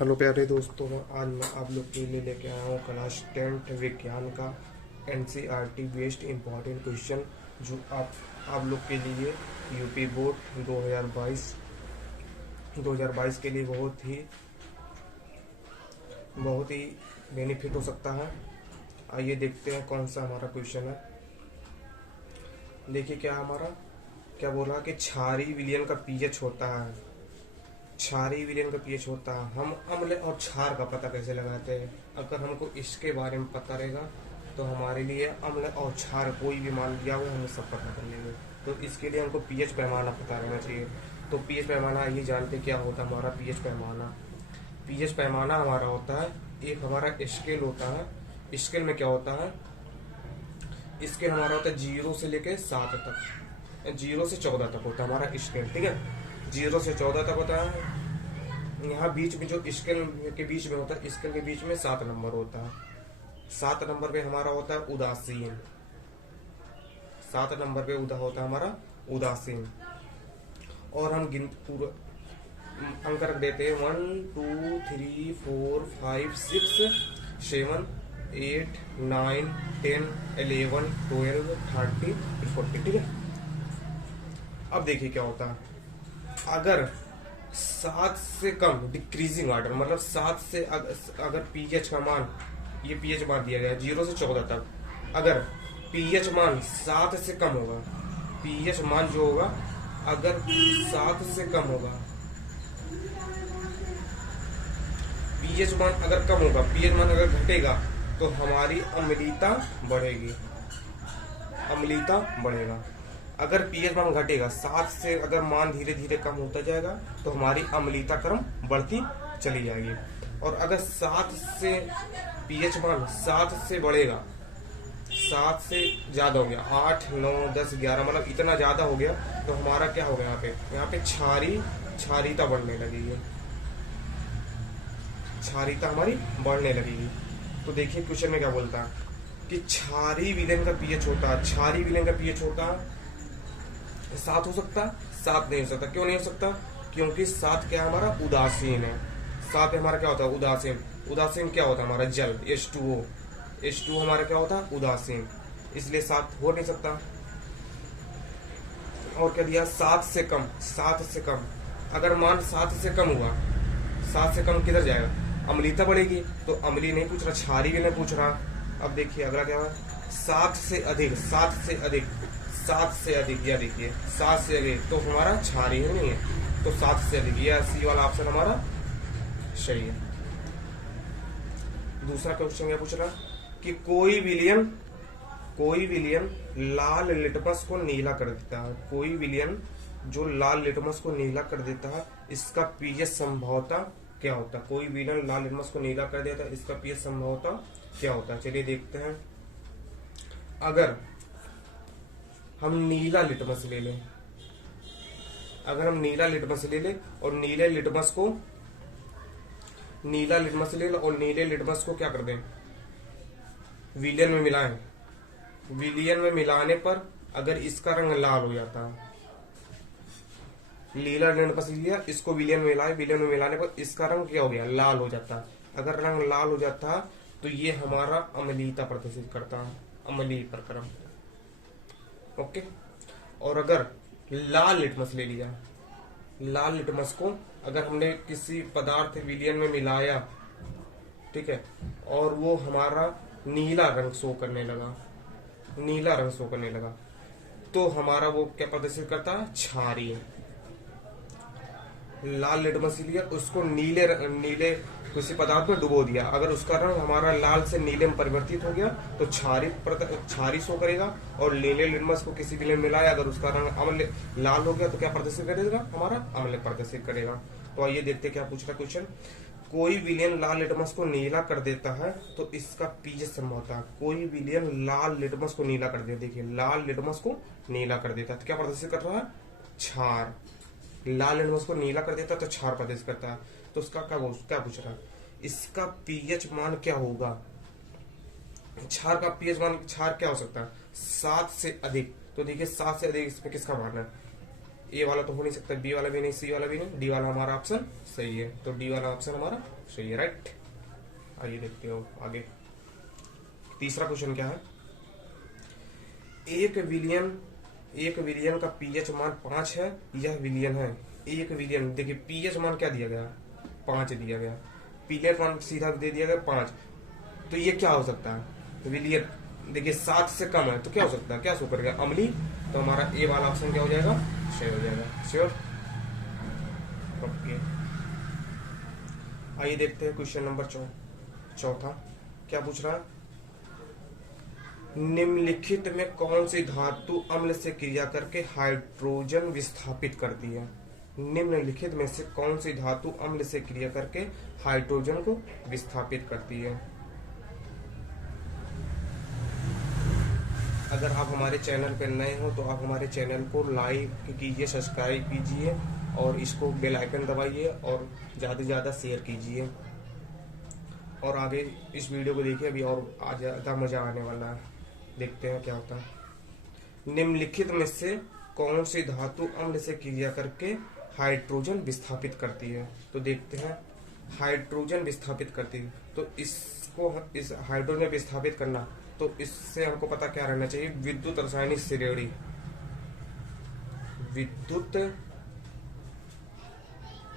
Hello प्यारे दोस्तों, आज मैं आप लोग के लिए लेके आया हूँ क्लास 10th विज्ञान का एनसीईआरटी बेस्ड इम्पॉर्टेंट क्वेश्चन जो आप लोग के लिए यूपी बोर्ड 2022 के लिए बहुत ही बेनिफिट हो सकता है। आइए देखते हैं कौन सा हमारा क्वेश्चन है। देखिए क्या बोल रहा है कि क्षारीय विलयन का पीएच होता है। क्षारीय विलयन का पीएच होता है। हम अम्ल और क्षार का पता कैसे लगाते हैं? अगर हमको इसके बारे में पता रहेगा तो हमारे लिए अम्ल और क्षार कोई भी मान दिया हुआ हम सब पता कर लेंगे। तो इसके लिए हमको पीएच पैमाना पता रहना चाहिए। तो पीएच पैमाना ये जानते क्या होता है हमारा पीएच पैमाना। पीएच पैमाना हमारा होता है, एक हमारा स्केल होता है। स्केल में क्या होता है? स्केल हमारा होता है 0 से लेके 7 तक, 0 से 14 तक होता है हमारा स्केल। ठीक है, 0 से 14 तक होता है। यहाँ बीच में जो स्केल के बीच में होता है, स्केल के बीच में 7 नंबर होता है। 7 नंबर पे हमारा होता है उदासीन। 7 नंबर पे होता है हमारा उदासीन। और हम अंक रख देते हैं 1 2 3 4 5 6 7 8 9 10 11 12 13 14। ठीक है, अब देखिए क्या होता है। अगर 7 से कम डिक्रीजिंग ऑर्डर, मतलब 7 से अगर पीएच का मान, ये पीएच मान दिया गया 0 से 14 तक, अगर पीएच मान 7 से कम होगा, पीएच मान जो होगा अगर 7 से कम होगा, पीएच मान अगर कम होगा, पीएच मान अगर घटेगा तो हमारी अम्लीयता बढ़ेगी, अम्लीयता बढ़ेगा। अगर पीएच मान घटेगा, 7 से अगर मान धीरे धीरे कम होता जाएगा तो हमारी अम्लीयता क्रम बढ़ती चली जाएगी। और अगर 7 से पीएच मान 7 से बढ़ेगा, 7 से ज्यादा हो गया, 8 9 10 11, मतलब इतना ज्यादा हो गया तो हमारा क्या होगा, यहाँ पे क्षारीयता बढ़ने लगेगी, क्षारीयता हमारी बढ़ने लगेगी। तो देखिए क्वेश्चन में क्या बोलता है कि क्षारीय विलयन का पीएच होता है, क्षारीय विलयन का पीएच होता है 7 हो सकता, 7 नहीं हो सकता। क्यों नहीं हो सकता? क्योंकि 7 क्या हमारा उदासीन है। 7 हमारा क्या होता है? उदासीन। उदासीन क्या होता है हमारा? जल, H2O। H2O हमारा क्या होता है? उदासीन। इसलिए 7 हो नहीं सकता। और क्या दिया? 7 से कम, 7 से कम। अगर मान 7 से कम हुआ, 7 से कम किधर जाएगा? अम्लीयता बढ़ेगी। तो अम्लीय नहीं पूछ रहा, क्षारीय भी नहीं पूछ रहा। अब देखिए अगला क्या है, 7 से अधिक, 7 से अधिक, 7 से अधिक, या देखिए 7 से अधिक तो हमारा क्षारीय नहीं है, तो 7 से अधिक, यह सी वाला ऑप्शन हमारा सही है। दूसरा क्वेश्चन क्या पूछ रहा कि कोई विलियन लाल लिटमस को नीला कर देता है। कोई विलियन जो लाल लिटमस को नीला कर देता है, इसका पीएच संभवतः क्या होता है? कोई विलियन लाल लिटमस को नीला कर देता है, इसका पीएच संभवतः क्या होता है? चलिए देखते हैं। अगर हम नीला लिटमस ले लें, अगर हम नीला लिटमस ले लें और नीले लिटमस को क्या कर दें? विलियन में मिलाएं। विलियन में मिलाने पर अगर इसका रंग लाल हो जाता, नीला लिटमस लिया, इसको विलियन में मिलाए, विलियन में मिलाने पर इसका रंग क्या हो गया? लाल हो जाता। अगर रंग लाल हो जाता तो ये हमारा अम्लीयता प्रदर्शित करता है, अम्लीय प्रक्रम। ओके। और अगर लाल लिटमस ले लिया, लाल लिटमस को अगर हमने किसी पदार्थ विलयन में मिलाया, ठीक है, और वो हमारा नीला रंग शो करने लगा, तो हमारा वो क्या प्रदर्शित करता है? क्षारीय। लाल लिटमस लिया, उसको नीले किसी पदार्थ में डुबो दिया, अगर उसका रंग हमारा लाल से नीले में परिवर्तित हो गया तो क्षारीय शो करेगा। और नीले लिटमस को किसी विलयन में मिलाया, अगर उसका रंग अम्ल लाल हो गया तो क्या प्रदर्शित करेगा? हमारा अम्ल प्रदर्शित करेगा। तो आइए देखते क्या पूछ रहा क्वेश्चन। कोई विलयन लाल लिटमस को नीला कर देता है तो इसका पीएच संभवतः है। कोई विलयन लाल लिटमस को नीला कर देता है, देखिए लाल लिटमस को नीला कर देता है तो क्या प्रदर्शित कर रहा है? क्षार। लाल लिटमस को नीला कर देता है तो क्षार प्रदर्शित करता है। तो उसका क्या पूछ रहा है? इसका पीएच मान क्या होगा? क्षार का पीएच मान, क्षार क्या हो सकता है? 7 से अधिक। तो देखिए 7 से अधिक इसमें किसका मान है? ए वाला तो हो नहीं सकता, बी वाला भी नहीं, सी वाला भी नहीं, डी वाला हमारा ऑप्शन सही है। तो डी वाला ऑप्शन हमारा सही है, राइट। आइए देखते हो आगे। तीसरा क्वेश्चन क्या है, एक विलियन का पीएच मान 5 है, यह विलियन है। एक विलियन, देखिए पीएच मान क्या दिया गया, 5 दिया गया, पीएच मान सीधा दे दिया गया 5। तो ये क्या हो सकता है, विलियन देखिए 7 से कम है, तो क्या हो सकता है, क्या शो करेगा, अम्ली। तो हमारा ए वाला ऑप्शन क्या हो जाएगा, सही हो जाएगा, श्योर, ओके। आइए देखते हैं क्वेश्चन नंबर चौथा क्या पूछ रहा है, निम्नलिखित में कौन सी धातु अम्ल से क्रिया करके हाइड्रोजन विस्थापित करती है। निम्नलिखित में से कौन सी धातु अम्ल से क्रिया करके हाइड्रोजन को विस्थापित करती है। अगर आप हमारे चैनल पर नए हो तो आप हमारे चैनल को लाइक कीजिए, सब्सक्राइब कीजिए और इसको बेल आइकन दबाइए और ज़्यादा से ज़्यादा शेयर कीजिए और आगे इस वीडियो को देखिए, अभी और ज़्यादा मज़ा आने वाला है। देखते हैं क्या होता है। निम्नलिखित में से कौन सी धातु अम्ल से क्रिया करके हाइड्रोजन विस्थापित करती है। तो देखते हैं, हाइड्रोजन विस्थापित करती है, तो इसको इस हाइड्रोजन विस्थापित करना, तो इससे हमको पता क्या रहना चाहिए, विद्युत रासायनिक श्रेणी, विद्युत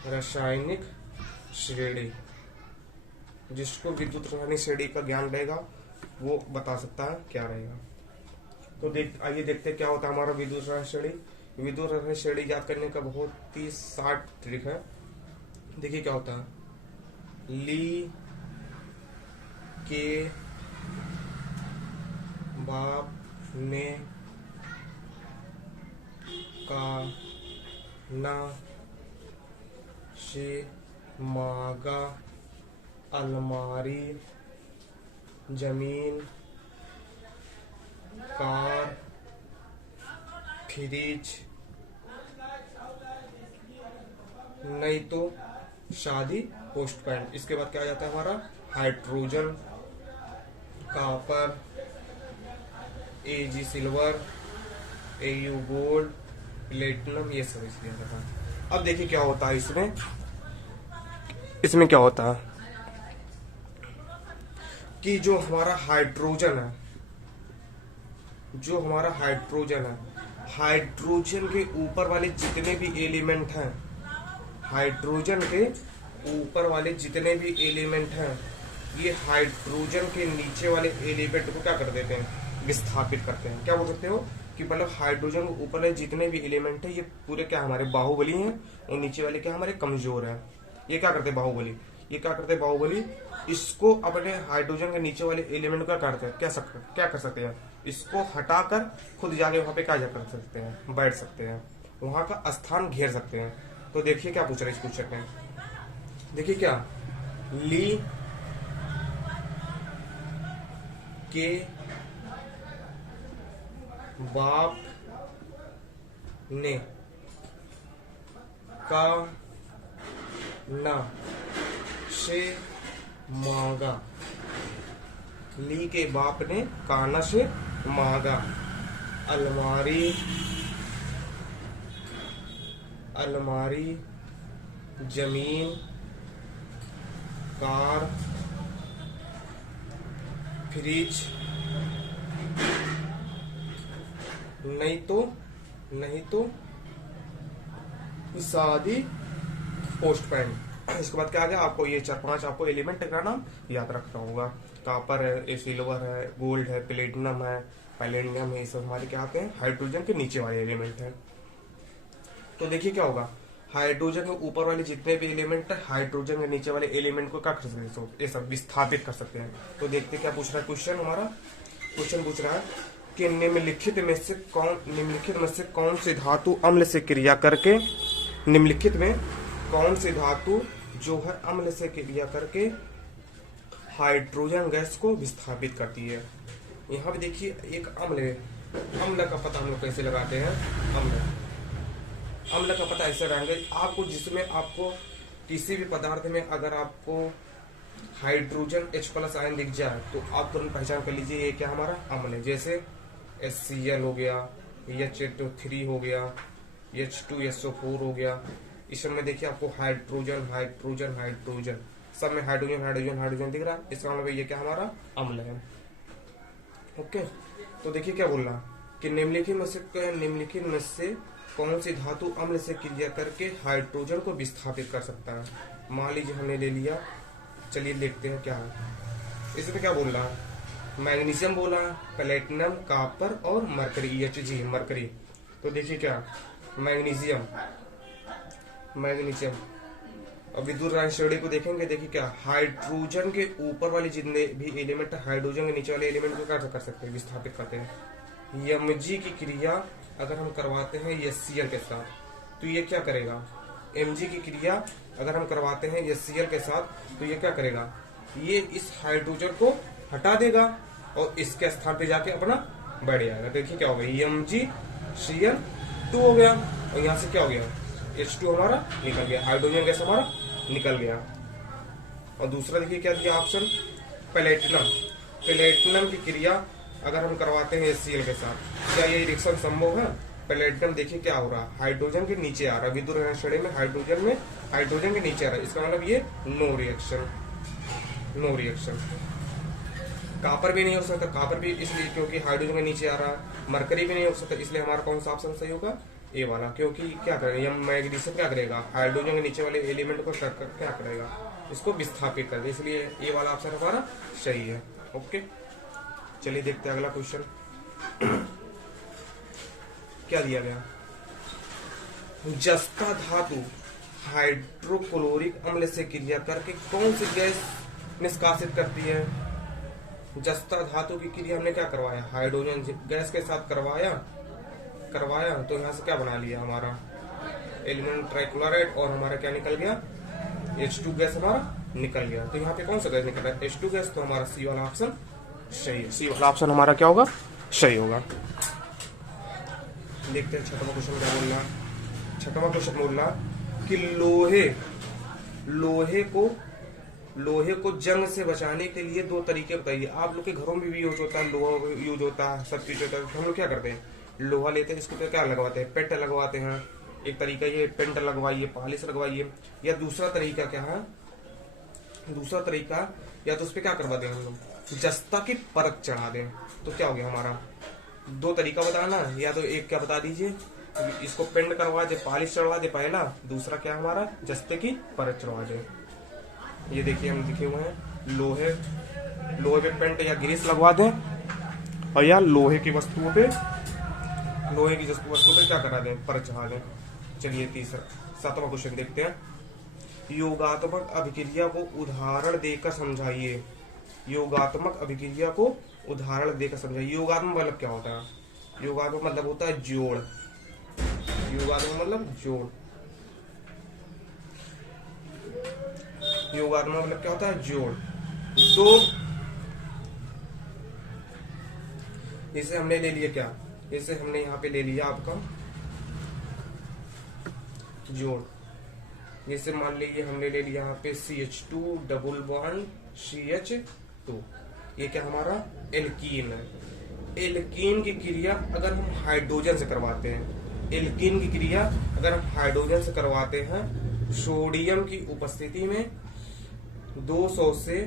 रासायनिक श्रेणी। जिसको विद्युत रासायनिक श्रेणी का ज्ञान रहेगा वो बता सकता है क्या रहेगा। तो आइए देखते हैं क्या होता है हमारा विद्युत रासायनिक श्रेणी। विद्युत रासायनिक श्रेणी याद करने का बहुत ही शार्ट ट्रिक है। देखिए क्या होता है, ली के बाप ने का ना से मांगा, अलमारी, जमीन, कार, फ्रिज, नहीं तो शादी, पोस्ट पैंट। इसके बाद क्या आ जाता है हमारा, hydrogen, copper, AG silver, AU gold, platinum, ये सब इसलिए आता है। अब देखिए क्या होता है इसमें क्या होता है कि जो हमारा हाइड्रोजन है, हाइड्रोजन के ऊपर वाले जितने भी एलिमेंट हैं, हाइड्रोजन के ऊपर वाले जितने भी एलिमेंट हैं, ये हाइड्रोजन के नीचे वाले एलिमेंट को क्या कर देते हैं, विस्थापित करते हैं। क्या बोल सकते हो कि मतलब हाइड्रोजन के ऊपर वाले जितने भी एलिमेंट है ये पूरे क्या हमारे बाहुबली हैं और नीचे वाले क्या हमारे कमजोर हैं। ये क्या करते हैं बाहुबली, इसको अपने हाइड्रोजन के नीचे वाले एलिमेंट का करते हैं, क्या कर सकते हैं, इसको हटाकर खुद जाके वहां पे क्या कर सकते हैं, बैठ सकते हैं, वहां का स्थान घेर सकते हैं। तो देखिए क्या पूछ रहे हैं इस क्वेश्चन में, देखिए क्या, ली के बाप ने का ना से मांगा, ली के बाप ने काना से मांगा, अलमारी, जमीन, कार, फ्रिज, नहीं तो शादी, पोस्ट पैंट। इसके बाद क्या आ गया, आपको ये 4-5 आपको एलिमेंट का नाम याद रखना होगा। कॉपर है, सिल्वर है, गोल्ड है, प्लेटिनम है, पैलेडियम है, ये सब हमारे क्या आते हैं, हाइड्रोजन के नीचे वाले एलिमेंट हैं। तो देखिए क्या होगा, हाइड्रोजन के ऊपर वाले जितने भी एलिमेंट है, हाइड्रोजन के नीचे वाले एलिमेंट को क्या कर सकते हैं, ये सब विस्थापित कर सकते हैं। तो देखते क्या पूछ रहा है क्वेश्चन, हमारा क्वेश्चन पूछ रहा है कि निम्नलिखित में से कौन सी धातु अम्ल से क्रिया करके, निम्नलिखित में कौन सी धातु जो है अम्ल से क्रिया करके हाइड्रोजन गैस को विस्थापित करती है। यहाँ पे देखिए एक अम्ल का पता हम लोग कैसे लगाते हैं, अम्ल का पता ऐसे रहेंगे आपको, जिसमें आपको किसी भी पदार्थ में अगर आपको हाइड्रोजन H+ आयन दिख जाए तो आप तुरंत पहचान कर लीजिए ये क्या हमारा अम्ल है। जैसे HCl हो गया, HCl3 हो गया, H2SO4 हो गया। इसमें देखिए आपको हाइड्रोजन हाइड्रोजन हाइड्रोजन, सब में हाइड्रोजन हाइड्रोजन हाइड्रोजन दिख रहा है। इसका मतलब ये क्या हमारा अम्ल है। ओके, तो देखिए क्या बोल रहा कि निम्नलिखित में से कौन सी धातु अम्ल से क्रिया करके हाइड्रोजन को विस्थापित कर सकता है। मान लीजिए हमने ले लिया, चलिए देखते हैं क्या है। इसमें क्या बोल रहा है, मैग्नीशियम बोला, प्लेटिनम, कॉपर और मरकरी, Hg मरकरी। तो देखिए क्या, मैग्नीशियम और विद्युत राय श्रेणी को देखेंगे। देखिए क्या, हाइड्रोजन के ऊपर वाले जितने भी एलिमेंट हाइड्रोजन के नीचे वाले एलिमेंट को क्या कर सकते हैं, विस्थापित करते हैं। Mg की क्रिया अगर हम करवाते हैं HCl के साथ, तो ये क्या करेगा, Mg की क्रिया अगर हम करवाते हैं HCl के साथ, तो ये क्या करेगा, ये इस हाइड्रोजन को हटा देगा और इसके स्थान पे जाके अपना बैठ जाएगा। देखिए क्या हो गया, MgCl2 हो गया, और यहाँ से क्या हो गया, H2 हमारा निकल गया, हाइड्रोजन गैस हमारा निकल गया। और दूसरा देखिए क्या दिया ऑप्शन, प्लेटिनम की क्रिया अगर हम करवाते हैं HCl के साथ, क्या ये रिएक्शन संभव है। प्लेटिनम देखिए क्या हो रहा है, हाइड्रोजन के नीचे आ रहा है, विद्युत श्रेणी में हाइड्रोजन के नीचे आ रहा है, इसका मतलब ये नो रिएक्शन। कॉपर भी नहीं हो सकता, कॉपर भी इसलिए क्योंकि हाइड्रोजन के नीचे आ रहा है। मरकरी भी नहीं हो सकता, इसलिए हमारा कौन सा ऑप्शन सही होगा, ए वाला, क्योंकि क्या करेगा, मैग्नीशियम क्या करेगा, हाइड्रोजन के नीचे वाले एलिमेंट को क्या करेगा, इसको विस्थापित कर दे, इसलिए ए वाला ऑप्शन हमारा सही है। ओके, चलिए देखते हैं अगला क्वेश्चन। क्या दिया गया, जस्ता धातु हाइड्रोक्लोरिक अम्ल से क्रिया करके कौन सी गैस निष्कासित करती है। जस्ता धातु की क्रिया हमने क्या करवाया, हाइड्रोजन गैस के साथ करवाया, तो यहाँ से क्या बना लिया, हमारा एल्यूमिनियम ट्राइक्लोराइड, और हमारा क्या निकल गया, H2 गैस हमारा निकल गया। तो यहाँ पे कौन सा गैस निकल रहा है, H2 गैस, तो हमारा सी वाला ऑप्शन सही है, सी वाला ऑप्शन हमारा क्या होगा, सही होगा। देखते हैं छठवां क्वेश्चन क्या बोल रहा। छठवां क्वेश्चन बोल रहा कि लोहे को जंग से बचाने के लिए दो तरीके बताइए। आप लोग के घरों में भी यूज होता है, लोहा यूज होता है, सब चीज होता है। हम लोग क्या करते हैं, लोहा लेते हैं, इसको क्या लगवाते हैं, पेंट लगवाते हैं। एक तरीका ये पेंट लगवाइए, पॉलिश लगवाइए। या दूसरा तरीका क्या है, दूसरा तरीका या तो उस पर क्या करवा दें हम लोग, जस्ता की परत चढ़ा दें। तो क्या हो गया हमारा, दो तरीका बताना, या तो एक क्या बता दीजिए, इसको पेंट करवा दे, पॉलिश चढ़वा दे पहला, दूसरा क्या हमारा जस्ते की परत चढ़वा दे। ये देखिए हम लिखे हुए हैं, लोहे पे पेंट या ग्रीस लगवा दें, और या लोहे की वस्तुओं पे क्या करा दें, परत चढ़ा दें। चलिए सातवां क्वेश्चन देखते हैं। योगात्मक अभिक्रिया को उदाहरण देकर समझाइए। योगात्मक अभिक्रिया को उदाहरण देकर समझाइए। योगात्मक मतलब क्या होता है, योगात्मक मतलब होता है जोड़, योगात्मक मतलब जोड़, योगात्मक मतलब क्या होता है, जोड़। तो इसे हमने ले लिया क्या, इसे हमने यहाँ पे ले लिया आपका जोड़। जैसे मान लीजिए हमने ले लिया यहाँ पे CH2 डबल बॉन्ड CH2, ये क्या हमारा एल्कीन है। एल्कीन की क्रिया अगर हम हाइड्रोजन से करवाते हैं, एल्कीन की क्रिया अगर हम हाइड्रोजन से करवाते हैं सोडियम की उपस्थिति में 200 से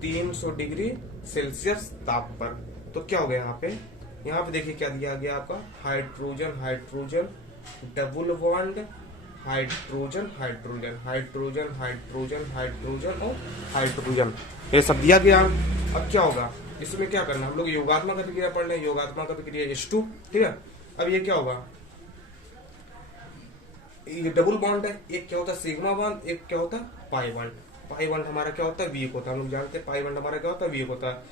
300 डिग्री सेल्सियस ताप पर, तो क्या हो गया यहाँ पे देखिए क्या दिया गया आपका, hydrogen hydrogen double bond hydrogen hydrogen hydrogen hydrogen hydrogen और हाइड्रोजन, ये सब दिया गया। अब क्या होगा, इसमें क्या करना, हम लोग योगात्मक अभिक्रिया पढ़ लें, योगात्मक अभिक्रिया H2, ठीक है। अब ये क्या होगा, ये डबल बॉन्ड है, एक क्या होता है सिग्मा बॉन्ड, एक क्या होता है पाई बॉन्ड। पाई बॉन्ड हमारा क्या होता है, वीक होता है, हम लोग जानते हैं पाई बॉन्ड हमारा क्या होता है, वीक होता है।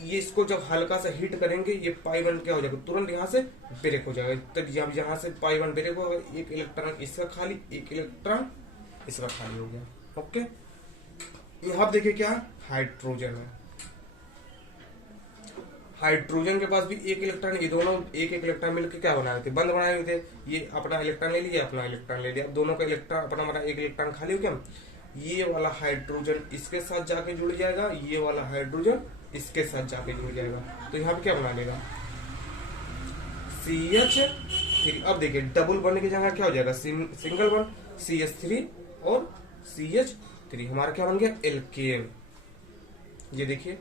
ये इसको जब हल्का सा हीट करेंगे, ये पाई बॉन्ड क्या हो जाएगा, तुरंत यहाँ से ब्रेक हो जाएगा। तब जब यहाँ से पाई बॉन्ड ब्रेक होगा, एक इलेक्ट्रॉन इसका खाली, एक इलेक्ट्रॉन इसका खाली हो गया। ओके, यहाँ देखिए क्या हाइड्रोजन है, हाइड्रोजन के पास भी एक इलेक्ट्रॉन, ये दोनों एक इलेक्ट्रॉन मिलकर क्या बनाए थे, बंद बनाए हुए थे। ये अपना इलेक्ट्रॉन ले लिया, अपना इलेक्ट्रॉन ले लिया, दोनों का इलेक्ट्रॉन अपना हमारा एक इलेक्ट्रॉन खाली हो गया। ये वाला हाइड्रोजन इसके साथ जाके जुड़ जाएगा, ये वाला हाइड्रोजन इसके साथ जाके जुड़ जाएगा, तो यहाँ पे क्या बना लेगा CH CH3। अब देखिए डबल बॉन्ड की जगह क्या हो जाएगा, सिंगल बॉन्ड, CH3 और CH3 हमारा क्या बन गया, एल्केन। ये देखिए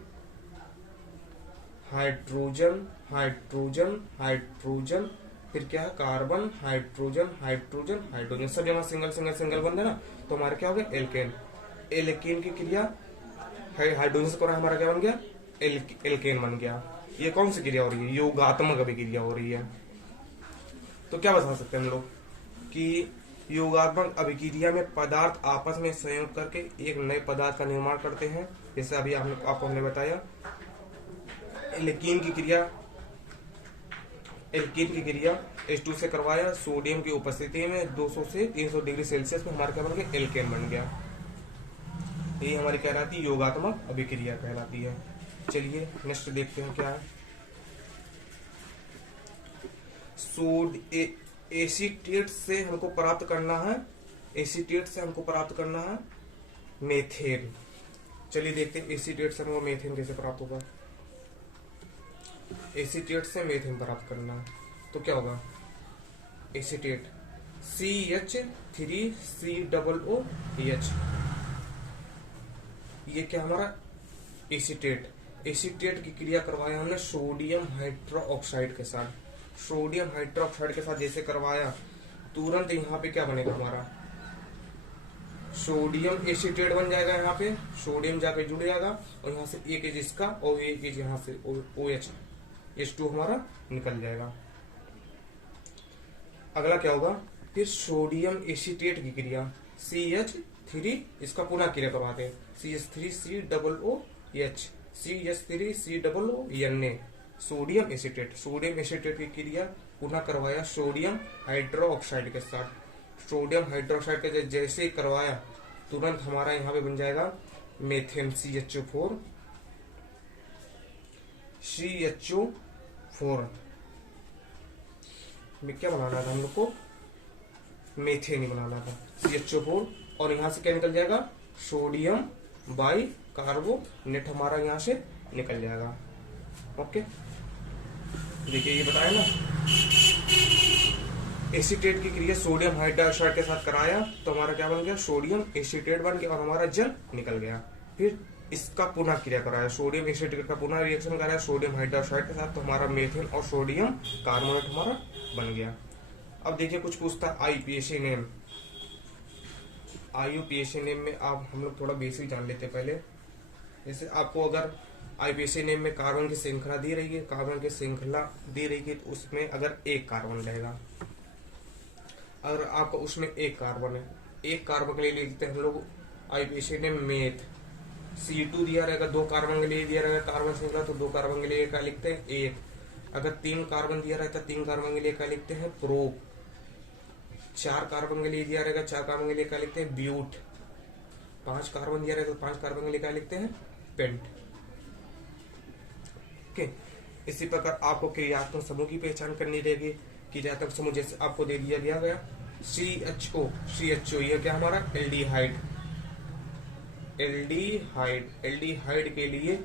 हाइड्रोजन हाइड्रोजन हाइड्रोजन, फिर क्या है कार्बन, हाइड्रोजन हाइड्रोजन हाइड्रोजन, सब जगह सिंगल सिंगल सिंगल बन है ना, तो हमारा क्या हो गया, एल्केन। एल्केन की क्रिया हाइड्रोजन से करा, हमारा क्या बन गया, एल्केन बन गया। ये कौन सी क्रिया हो रही है, योगात्मक अभिक्रिया हो रही है। तो क्या बता सकते हैं हम लोग कि योगात्मक अभिक्रिया में पदार्थ आपस में संयोग करके एक नए पदार्थ का निर्माण करते हैं। जैसे अभी आपको हमने बताया एल्कीन की क्रिया H2 से करवाया, सोडियम की उपस्थिति में 200 से 300 डिग्री सेल्सियस में हमारा क्या बन गया, एल्केन बन गया। ये हमारी कहलाती है योगात्मक अभिक्रिया कहलाती है। चलिए नेक्स्ट देखते हैं क्या है। एसीटेट से हमको प्राप्त करना है, एसीटेट से हमको प्राप्त करना है मेथेन। चलिए देखते हैं एसीटेट से हमको मेथेन कैसे प्राप्त होगा। एसीटेट से मेथेन प्राप्त करना है तो क्या होगा, एसीटेट CH3COOH, ये क्या हमारा एसीटेट। एसीटेट की क्रिया करवाया हमने सोडियम हाइड्रोक्साइड के साथ। सोडियम हाइड्रोक्साइड के साथ जैसे करवाया, तुरंत यहाँ पे क्या बनेगा हमारा, सोडियम एसीटेट बन जाएगा। यहाँ पे सोडियम जाके जुड़ जाएगा और यहाँ से एक एज इसका और एक एज यहाँ से OH, H2 हमारा निकल जाएगा। अगला क्या होगा, फिर सोडियम एसीटेट की क्रिया CH3, इसका पुनः क्रिया करवाते हैं CH3COOH, CH3COONA, sodium acetate. Sodium acetate की क्रिया पुनः करवाया सोडियम हाइड्रोक्साइड के साथ। सोडियम हाइड्रोक्साइड के जैसे ही करवाया तुरंत हमारा यहाँ पे बन जाएगा मेथेन CH4 में क्या बनाना था हम लोग को, मेथेन ही बनाना था CH4, और यहाँ से क्या निकल जाएगा, सोडियम बाई कार्बोनेट हमारा यहाँ से निकल जाएगा। ओके देखिए ये बताया ना, एसीटेट की क्रिया सोडियम हाइड्रोक्साइड के साथ कराया तो हमारा क्या बन गया, सोडियम एसीटेट बन गया और हमारा जल निकल गया। फिर इसका पुनः क्रिया कराया, सोडियम एसीटेट का पुनः रिएक्शन कराया सोडियम हाइड्रोक्साइड के साथ तो हमारा मेथेन और सोडियम कार्बोनेट हमारा बन गया। अब देखिए कुछ पूछता है आईयूपीएसी नेम। आईयूपीएसी नेम में आप हम लोग थोड़ा बेसिक जान लेते हैं पहले। जैसे आपको अगर आईयूपीएसी नेम में कार्बन की श्रृंखला दी रही है, कार्बन की श्रृंखला दी रही है तो उसमें अगर एक कार्बन रहेगा, अगर आपको उसमें एक कार्बन है, एक कार्बन के लिए लिखते हैं हम लोग आईयूपीएसी नेम मेथ। C2 दिया रहेगा, 2 कार्बन के लिए दिया रहेगा कार्बन श्रृंखला तो 2 कार्बन के लिए क्या लिखते हैं, एक। अगर 3 कार्बन दिया रहता है 3 कार्बन के लिए क्या लिखते हैं, प्रोप। 4 कार्बन के लिए दिया रहेगा 4 कार्बन के लिए क्या लिखते हैं, ब्यूट। 5 कार्बन दिया रहेगा तो 5 कार्बन के लिए क्या लिखते हैं, पेंट। ओके, इसी प्रकार आपको क्रियात्मक समूह की पहचान करनी रहेगी। क्रियात्मक समूह जैसे आपको दे दिया गया CHO, ये क्या हमारा एल्डिहाइड। एल्डिहाइड के लिए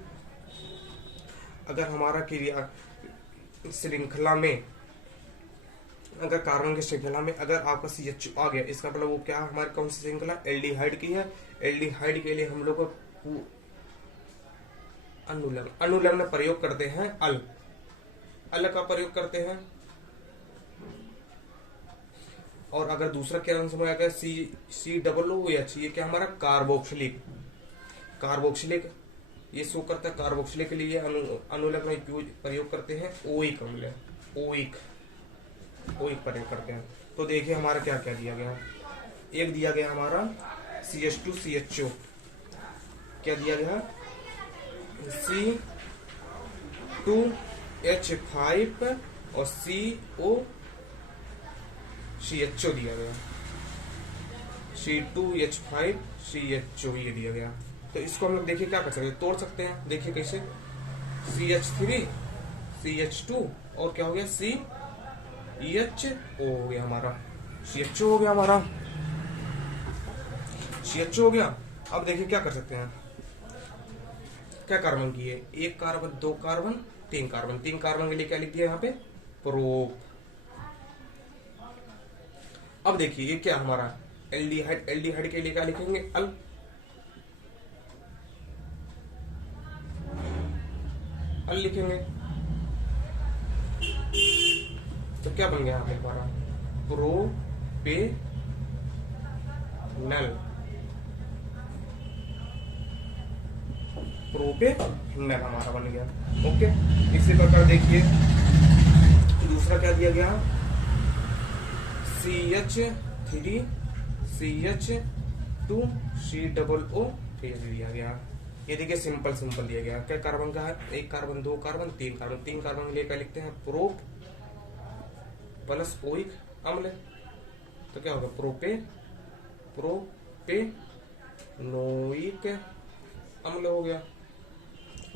अगर हमारा क्रिया श्रृंखला में, अगर कार्बन की श्रृंखला में अगर आपका CHO आ गया, इसका मतलब वो क्या हमारी कौन सी श्रृंखला, एल्डिहाइड की है। एल्डिहाइड के लिए हम लोग अनुलग्न प्रयोग करते हैं, अल का प्रयोग करते हैं। और अगर दूसरा क्या समझ आ गया COOH, ये क्या हमारा कार्बोक्सिलिक। ये शो करता है कार्बोक्सिलिक के लिए अनुलग्न प्रयोग करते हैं, ओइक अम्ल, ओइक प्रयोग करते हैं। तो देखिए हमारा क्या क्या दिया गया, एक दिया गया हमारा CH2CHO, क्या दिया गया C2H5 और CHO दिया गया, C2H5CHO ये दिया गया। तो इसको हम लोग देखिए क्या कर सकते हैं, तोड़ सकते हैं। देखिए कैसे, CH3 CH2 और क्या हो गया CHO हो गया हमारा, CHO हो गया हमारा, CHO हो गया। अब देखिए क्या कर सकते हैं, क्या कार्बन की है, 1 कार्बन 2 कार्बन 3 कार्बन, 3 कार्बन के लिए क्या लिख दिया यहाँ पे, प्रोप। अब देखिए ये क्या हमारा एल्डिहाइड, एल्डिहाइड के लिए क्या लिखेंगे? अल लिखेंगे। तो क्या बन गया हमारा? प्रोपेनल, प्रोपेनल हमारा बन गया। ओके, इसी प्रकार देखिए दूसरा क्या दिया गया? CH3CH2COO दिया गया। ये देखिए सिंपल सिंपल दिया गया। क्या कार्बन का है? एक कार्बन, दो कार्बन, तीन कार्बन। तीन कार्बन के लिए क्या लिखते हैं? प्रोप प्लस ओइक अम्ल। तो क्या होगा? प्रोपेनोइक अम्ल हो गया।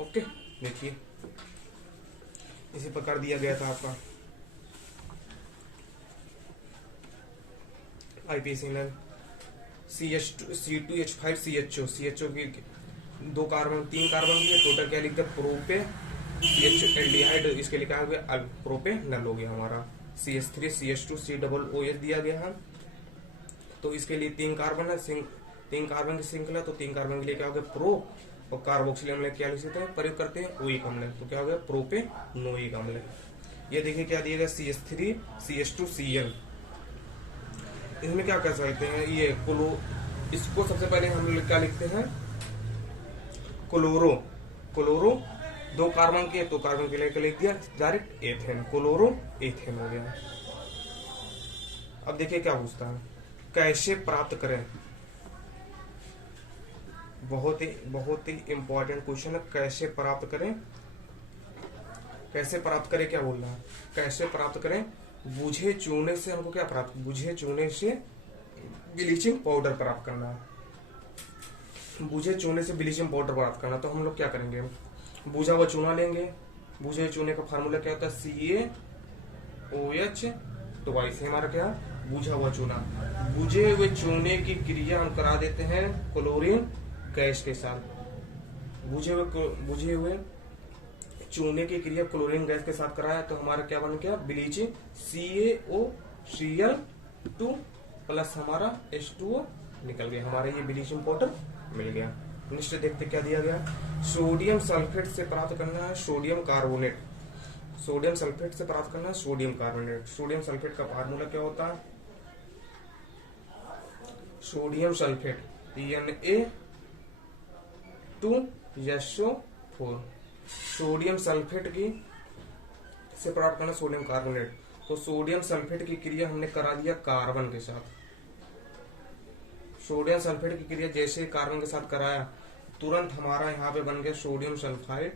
ओके, देखिए इसी प्रकार दिया गया था आपका आईपीसीएल C2H5CHO। CHO की दो कार्बन, तीन कार्बन की टोटल क्या लिखते हैं? प्रोपे CH एल्डिहाइड, इसके लिखा हो गया अल, प्रोपेनल हो गया हमारा। CH3CH2COOH दिया गया है। तो इसके लिए तीन कार्बन है, तीन कार्बन की श्रृंखला, तो तीन कार्बन के लिए क्या हो गया? प्रो, और कार्बोक्सिल अम्ल क्या लिखते हैं? प्रयोग करते हैं ओइक अम्ल। तो क्या हो गया? प्रोपेनोइक अम्ल। ये देखिए क्या दिया गया? CH3CH2Cl। इसमें क्या कर सकते हैं? ये इसको सबसे पहले हम लोग क्या लिखते हैं? क्लोरो दो कार्बन के, तो कार्बन के लिए लिख दिया डायरेक्ट एथेन, क्लोरो एथेन हो गया। अब देखिए क्या पूछता है? कैसे प्राप्त करें? बहुत ही इंपॉर्टेंट क्वेश्चन है। कैसे प्राप्त करें? कैसे प्राप्त करें क्या बोल रहा है? कैसे प्राप्त करें? बुझे चूने से हमको क्या प्राप्त? बुझे चूने से ब्लीचिंग पाउडर प्राप्त करना है। बुझे चूने से ब्लीचिंग पाउडर प्राप्त करना, तो हम लोग क्या करेंगे? बुझा हुआ चूना लेंगे। बुझे चूने का फार्मूला क्या होता है? CaOH। तो वैसे हमारा क्या? बुझा हुआ चूना। बुझे हुए चूने की क्रिया हम करा देते हैं क्लोरीन गैस के साथ। बुझे हुए चूने की क्रिया क्लोरीन गैस के साथ कराया, तो हमारा क्या बन गया? ब्लीचिंग CaOCl2 प्लस हमारा H2O निकल गया। हमारा ये ब्लीचिंग पाउडर मिल गया। नेक्स्ट देखते क्या दिया गया? सोडियम सल्फेट से प्राप्त करना है सोडियम कार्बोनेट। सोडियम सल्फेट से प्राप्त करना है सोडियम कार्बोनेट। सोडियम सल्फेट का फार्मूला क्या होता है? Sodium sulphate Na2SO4। Sodium sulphate की से प्राप्त करना सोडियम कार्बोनेट। तो सोडियम सल्फेट की क्रिया हमने करा दिया कार्बन के साथ। सोडियम सल्फेट की क्रिया जैसे कार्बन के साथ कराया, तुरंत हमारा यहाँ पे बन गया सोडियम सल्फाइड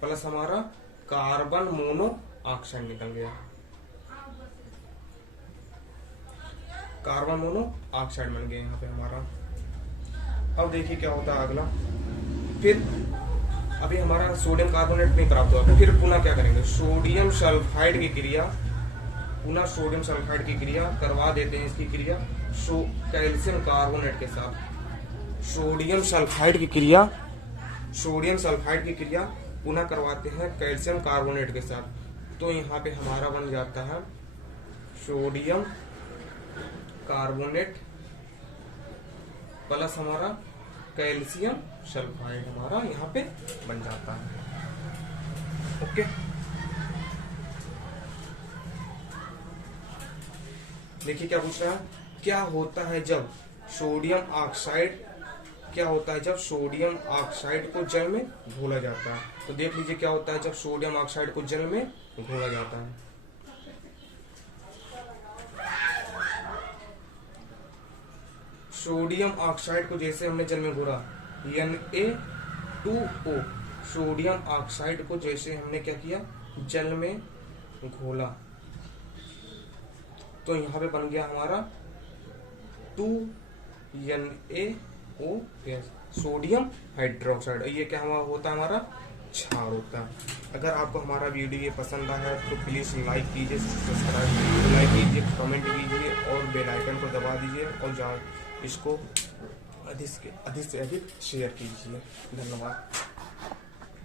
प्लस हमारा कार्बन मोनो ऑक्साइड निकल गया। कार्बन मोनो ऑक्साइड बन गया यहाँ पे हमारा। अब देखिए क्या होता है अगला। फिर अभी हमारा सोडियम कार्बोनेट नहीं प्राप्त हुआ, फिर पुनः क्या करेंगे? सोडियम सल्फाइड की क्रिया, पुनः सोडियम सल्फाइड की क्रिया करवा देते हैं। इसकी क्रिया कैल्शियम कार्बोनेट के साथ। सोडियम सल्फाइड की क्रिया पुनः करवाते हैं कैल्शियम कार्बोनेट के साथ। तो यहाँ पे हमारा बन जाता है सोडियम कार्बोनेट प्लस हमारा कैल्शियम सल्फाइड हमारा यहाँ पे बन जाता है। ओके, देखिए क्या पूछ रहा है? क्या होता है जब सोडियम ऑक्साइड को जल में घोला जाता है? तो देख लीजिए क्या होता है जब सोडियम ऑक्साइड को जल में घोला जाता है। सोडियम ऑक्साइड को जैसे हमने जल में घोला, Na2O। सोडियम ऑक्साइड को जैसे हमने क्या किया? जल में घोला, तो यहाँ पे बन गया हमारा 2NaOH, सोडियम हाइड्रोक्साइड। ये क्या होता है? हमारा क्षार होता है। अगर आपको हमारा वीडियो ये पसंद आया तो प्लीज लाइक कीजिए, सब्सक्राइब लाइक कीजिए, कमेंट कीजिए और बेल आइकन को दबा दीजिए और इसको अधिक से अधिक शेयर कीजिए। धन्यवाद।